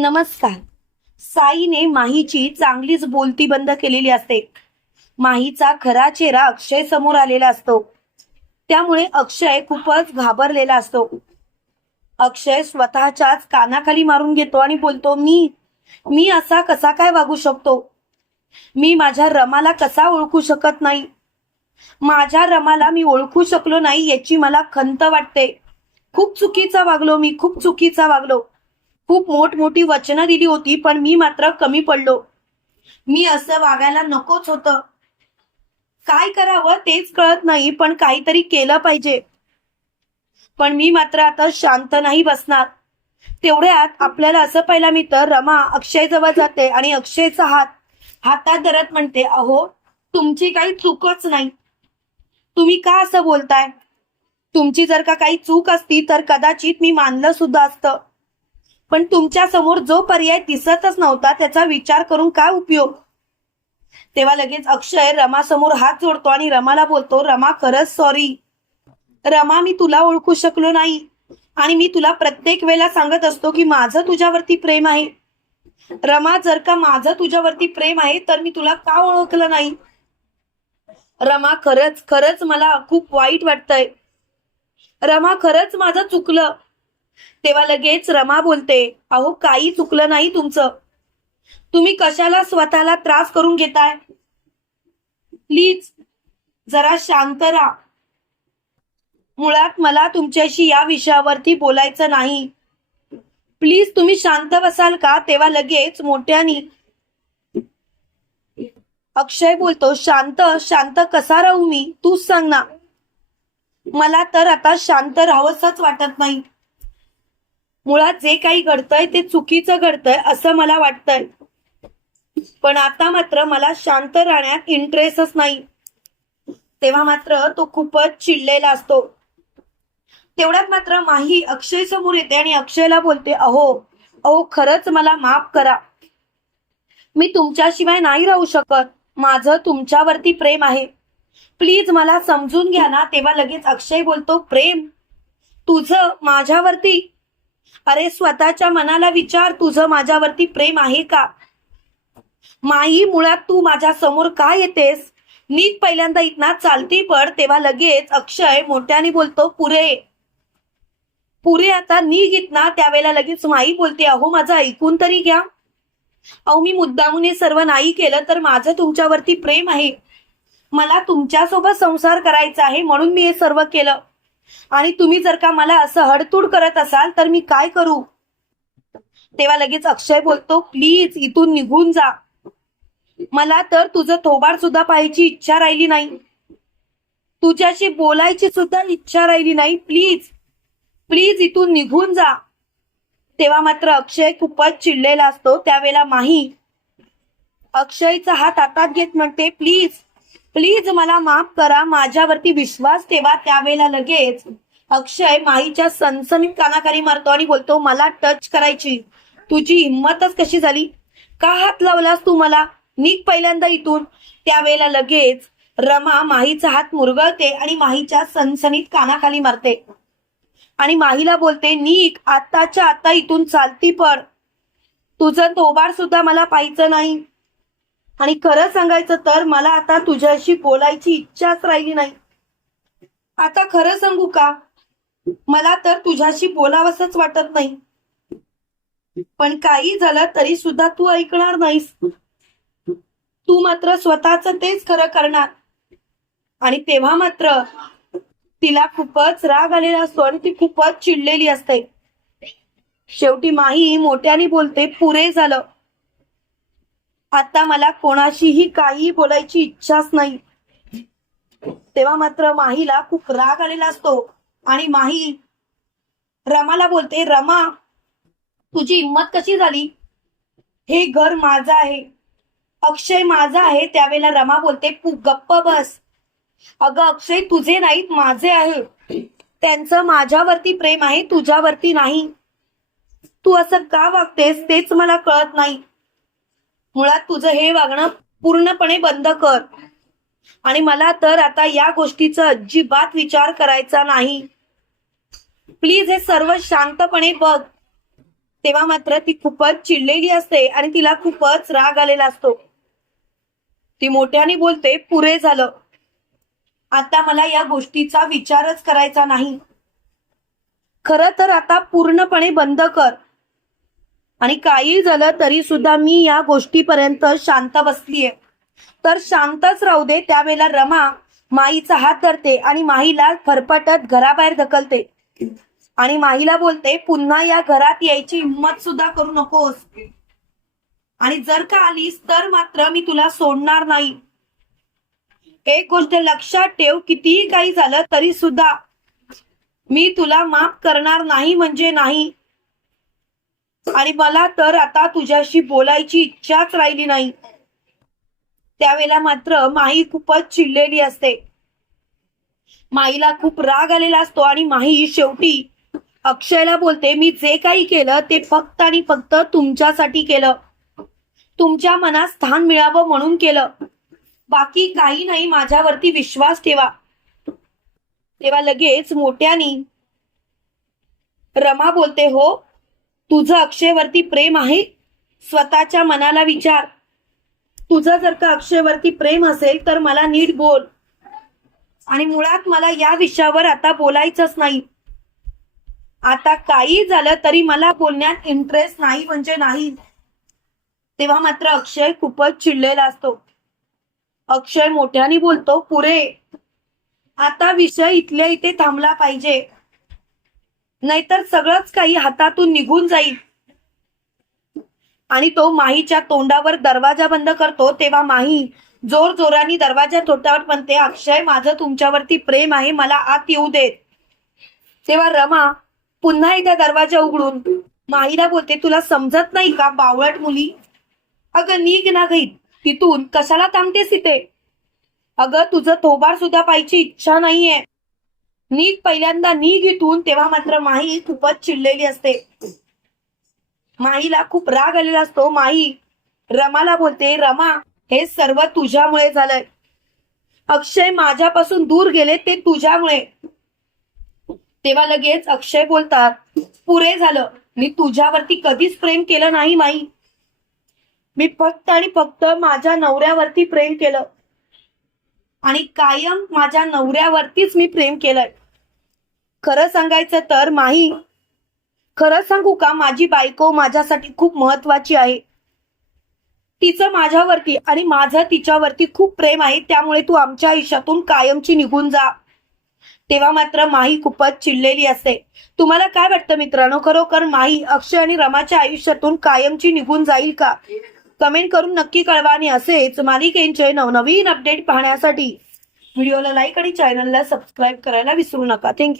नमस्कार. साईने माहीची चांगलीच बोलती बंद केलेली असते. माहीचा खरा चेहरा अक्षय समोर आलेला असतो. त्यामुळे अक्षय खूपच घाबरलेला असतो. अक्षय स्वतःच्याच कानाखाली मारून घेतो आणि बोलतो मी मी असा कसा काय वागू शकतो? मी माझ्या रमाला कसा ओळखू शकत नाही? माझ्या रमाला मी ओळखू शकलो नाही याची मला खंत वाटते. खूप चुकीचा वागलो मी खूप चुकीचा वागलो. खूप मोठमोठी वचनं दिली होती पण मी मात्र कमी पडलो. मी असं वागायला नकोच होतं. काय करावं तेच कळत नाही पण काहीतरी केलं पाहिजे. पण मी मात्र आता शांत नाही बसणार. तेवढ्यात आपल्याला असं पाहिलं मी तर रमा अक्षय जवळ जाते आणि अक्षयचा हात हातात धरत म्हणते अहो तुमची काही चूकच नाही. तुम्ही का असं बोलताय? तुमची जर का काही चूक असती तर कदाचित मी मानलं सुद्धा असतं. पण तुमच्यासमोर जो पर्याय दिसतच नव्हता त्याचा विचार करून काय उपयोग? तेव्हा लगेच अक्षय रमा समोर हात जोडतो आणि रमाला बोलतो रमा खरंच सॉरी रमा मी तुला ओळखू शकलो नाही. आणि मी तुला प्रत्येक वेळेला सांगत असतो की माझं तुझ्यावरती प्रेम आहे. रमा जर का माझं तुझ्यावरती प्रेम आहे तर मी तुला का ओळखलं नाही? रमा खरंच खरंच मला खूप वाईट वाटतंय. रमा खरंच माझं चुकलं. तेव्हा लगेच रमा बोलते अहो काही चुकलं नाही तुमचं. तुम्ही कशाला स्वतःला त्रास करून घेताय? प्लीज जरा शांत राहा. मुळात मला तुमच्याशी या विषयावरती बोलायचं नाही. प्लीज तुम्ही शांत बसाल का? तेव्हा लगेच मोठ्यानी अक्षय बोलतो शांत शांत कसा राहू मी? तूच सांग ना. मला तर आता शांत राहावंसच वाटत नाही. मुळात जे काही घडतंय ते चुकीचं घडतंय असं मला वाटतंय. पण आता मात्र मला शांत राहण्यात इंटरेस्टच नाही. तेव्हा मात्र तो खूपच चिडलेला असतो. तेवढ्यात मात्र माही अक्षय समोर येते आणि अक्षयला बोलते अहो अहो खरंच मला माफ करा. मी तुमच्याशिवाय नाही राहू शकत. माझं तुमच्यावरती प्रेम आहे. प्लीज मला समजून घ्या ना. तेव्हा लगेच अक्षय बोलतो प्रेम तुझं माझ्यावरती अरे स्वतःच्या मनाला विचार तुझं माझ्यावरती प्रेम आहे का? माई मुळात तू माझ्यासमोर का येतेस? नीट पहिल्यांदा इतना चालती पड तेव्हा लगेच अक्षय मोठ्याने बोलतो पुरे. पुरे आता निघ इतना त्यावेळेला लगेच माई बोलते अहो माझं ऐकून तरी घ्या. अहो मी मुद्दामून हे सर्व नाही केलं तर माझं तुमच्यावरती प्रेम आहे. मला तुमच्यासोबत संसार करायचा आहे म्हणून मी हे सर्व केलं. आणि तुम्ही जर का मला असं हडतूड करत असाल तर मी काय करू? तेव्हा लगेच अक्षय बोलतो प्लीज इथून निघून जा. मला तर तुझं थोबाड सुद्धा पाहायची इच्छा राहिली नाही. तुझ्याशी बोलायची सुद्धा इच्छा राहिली नाही. प्लीज प्लीज इथून निघून जा. तेव्हा मात्र अक्षय खूपच चिडलेला असतो. त्यावेळेला माही अक्षयचा हात हातात घेत म्हणते प्लीज प्लीज मला माफ करा माझ्यावरती विश्वास ठेवा त्यावेळेला लगेच अक्षय माहीच्या सनसनीत कानाकारी मारतो आणि बोलतो मला टच करायची. तुझी हिंमतच कशी झाली? का हात लावलास तू मला? निघ पहिल्यांदा इथून. त्यावेळेला लगेच रमा माहीचा हात मुरगळते आणि माहीच्या सनसनीत कानाखाली मारते. आणि माहीला बोलते नीक आताच्या आता इथून चालती पड तुझं तोबार सुद्धा मला पाहायचं नाही. आणि खरं सांगायचं तर मला आता तुझ्याशी बोलायची इच्छाच राहिली नाही. आता खरं सांगू का? मला तर तुझ्याशी बोलावंसच वाटत नाही. पण काही झालं तरी सुद्धा तू ऐकणार नाहीस. तू मात्र स्वतःच तेच खरं करणार. आणि तेव्हा मात्र तिला खूपच राग आलेला असतो आणि ती खूपच चिडलेली असते. शेवटी माही मोठ्याने बोलते पुरे झालं. आता मला कोणाशीही काही बोलायची इच्छाच नाही. तेव्हा मात्र माहीला खूप राग आलेला असतो. आणि माही रमाला बोलते रमा तुझी हिंमत कशी झाली? हे घर माझं आहे. अक्षय माझा आहे. त्यावेळेला रमा बोलते गप्प बस. अगं अक्षय तुझे नाहीत माझे आहे त्यांचं माझ्यावरती प्रेम आहे तुझ्यावरती नाही. तू असं का वागतेस तेच मला कळत नाही. मुळात तुझं हे वागणं पूर्णपणे बंद कर. आणि मला तर आता या गोष्टीचा अजिबात विचार करायचा नाही. प्लीज हे सर्व शांतपणे बघ. तेव्हा मात्र ती खूपच चिडलेली असते आणि तिला खूपच राग आलेला असतो. ती मोठ्याने बोलते पुरे झालं. आता मला या गोष्टीचा विचारच करायचा नाही. खरं तर आता पूर्णपणे बंद कर. आणि काही झालं तरी सुद्धा मी या गोष्टीपर्यंत शांत बसलीये. तर शांतच राहू दे त्यावेळेला रमा माईचा हात धरते आणि माईला फरफटत घराबाहेर ढकलते. आणि माहीला बोलते पुन्हा या घरात यायची हिंमत सुद्धा करू नकोस. आणि जर का आलीस तर मात्र मी तुला सोडणार नाही. एक गोष्ट लक्षात ठेव कितीही काही झालं तरी सुद्धा मी तुला माफ करणार नाही म्हणजे नाही. आणि मला तर आता तुझ्याशी बोलायची इच्छाच राहिली नाही. त्यावेळेला मात्र माही खूपच चिडलेली असते. माईला खूप राग आलेला असतो आणि माही शेवटी अक्षयला बोलते मी जे काही केलं ते फक्त आणि फक्त तुमच्यासाठी केलं. तुमच्या मनात स्थान मिळावं म्हणून केलं. बाकी काही नाही माझ्यावरती विश्वास ठेवा. तेव्हा लगेच मोठ्यानी रमा बोलते हो तुझं अक्षयवरती प्रेम आहे? स्वतःच्या मनाला विचार. तुझं जर का अक्षयवरती प्रेम असेल तर मला नीट बोल. आणि मुळात मला या विषयावर आता बोलायचंच नाही. आता काही झालं तरी मला बोलण्यात इंटरेस्ट नाही म्हणजे नाही. तेव्हा मात्र अक्षय खूपच चिडलेला असतो. अक्षय मोठ्याने बोलतो पुरे आता विषय इथल्या इथे थांबला पाहिजे. नाहीतर सगळंच काही हातातून निघून जाईल. आणि तो माहीच्या तोंडावर दरवाजा बंद करतो तेव्हा माही जोर जोराने दरवाजा तोटावर म्हणते अक्षय माझं तुमच्यावरती प्रेम आहे मला आत येऊ देत तेव्हा रमा पुन्हा एकदा दरवाजा उघडून माहीला बोलते तुला समजत नाही का बावळट मुली? अगं निघ ना घाईत तिथून कशाला थांबतेस तिथे अगं तुझं थोबार सुद्धा पाहिजे इच्छा नाहीये. निघ पहिल्यांदा नीग इथून तेव्हा मात्र माही खूपच चिडलेली असते. माहीला खूप राग आलेला असतो. माही रमाला बोलते रमा हे सर्व तुझ्यामुळे झालंय. अक्षय माझ्यापासून दूर गेले ते तुझ्यामुळे. तेव्हा लगेच अक्षय बोलतात पुरे झालं. मी तुझ्यावरती कधीच प्रेम केलं नाही माई मी फक्त आणि फक्त माझ्या नवऱ्यावरती प्रेम केलं. आणि कायम माझ्या नवऱ्यावरतीच मी प्रेम केलंय. खरं सांगायचं तर माही खरं सांगू का माझी बायको माझ्यासाठी खूप महत्वाची आहे. तिचं माझ्यावरती आणि माझं तिच्यावरती खूप प्रेम आहे त्यामुळे तू आमच्या आयुष्यातून कायमची निघून जा. तेव्हा मात्र माही खूपच चिडलेली असते. तुम्हाला काय वाटतं मित्रांनो? खरोखर माही अक्षय आणि रमाच्या आयुष्यातून कायमची निघून जाईल का? कमेंट करून नक्की कळवा आणि असेच मालिकेंचे नवनवीन अपडेट पाहण्यासाठी व्हिडिओला लाईक आणि चॅनलला सबस्क्राईब करायला विसरू नका. थँक्यू.